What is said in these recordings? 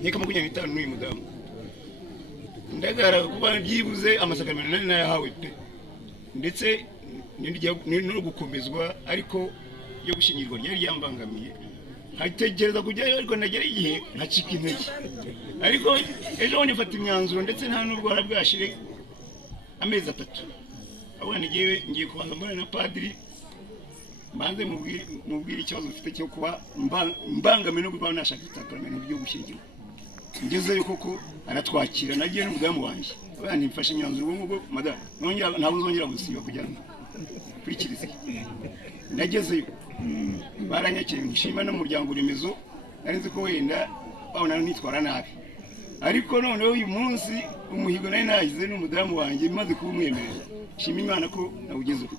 nkeka 25 n'uyu mudamu ndagara kuba byibuze amasakaramentu nari nayahawe pe ndetse no gukomezwa ariko yo gushingirwa ryari ryambangamiye hategereza kujyayo ariko nagera igihe nkacika intege ariko ejo nifata imyanzuro ndetse nta nubwo harabwashire amezi 3 abana ngiye kubanza mbona na padiri banze mubwira ikibazo ufite cyo kuba mbangamiye no kuba nashaka isakaramentu byo gushingirwa ngezeyo koko aratwakira nagiye n'umudamu wanjye bandi mfashe imyanzuro ubwo madame nongera ntabwo uzongera gusiba kujyana kuri kiliziya nagezeyo baranyakira nshima no muryango remezo narinze ko wenda babona nitwara nabi ariko noneho uyu munsi umuhigo nari nahize n'umudamu wanjye bimaze kubumwemerera shima Imana ko nawugezeho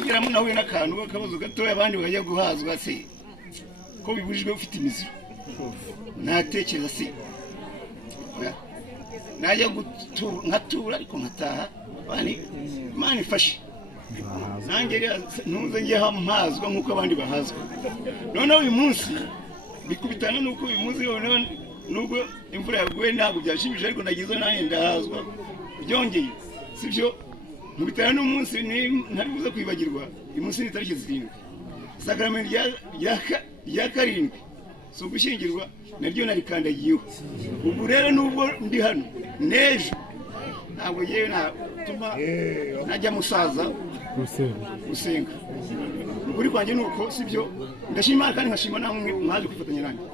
ngira mu nawe n'akantu akabazo gatoya abandi bajya guhazwa se ko bibujijwe ufite imizi natekereza se najya nkatura ariko nkataha bani Imana ifashe nanjye ntuze njye hamazwa nkuko abandi bahazwa noneho uyu munsi bikubitana nuko uyu munsi nubwo imvura yaguye ntabwo byashimije ariko nagize naye ndahazwa byongeye sibyo mubitana n'umunsi ntari buze kwibagirwa uyu munsi ni tariki 7 sakramenti ya 7 so gushingirwa naryo narikandagiyeho ubu rero nubwo ndi hano nejo ntabwo yewe natuma najya musaza gusenga ukuri kwanjye nuko sibyo ndashima kandi nkashima namwe mwaje kwifatanya nanjye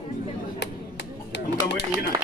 amagambo y'Imana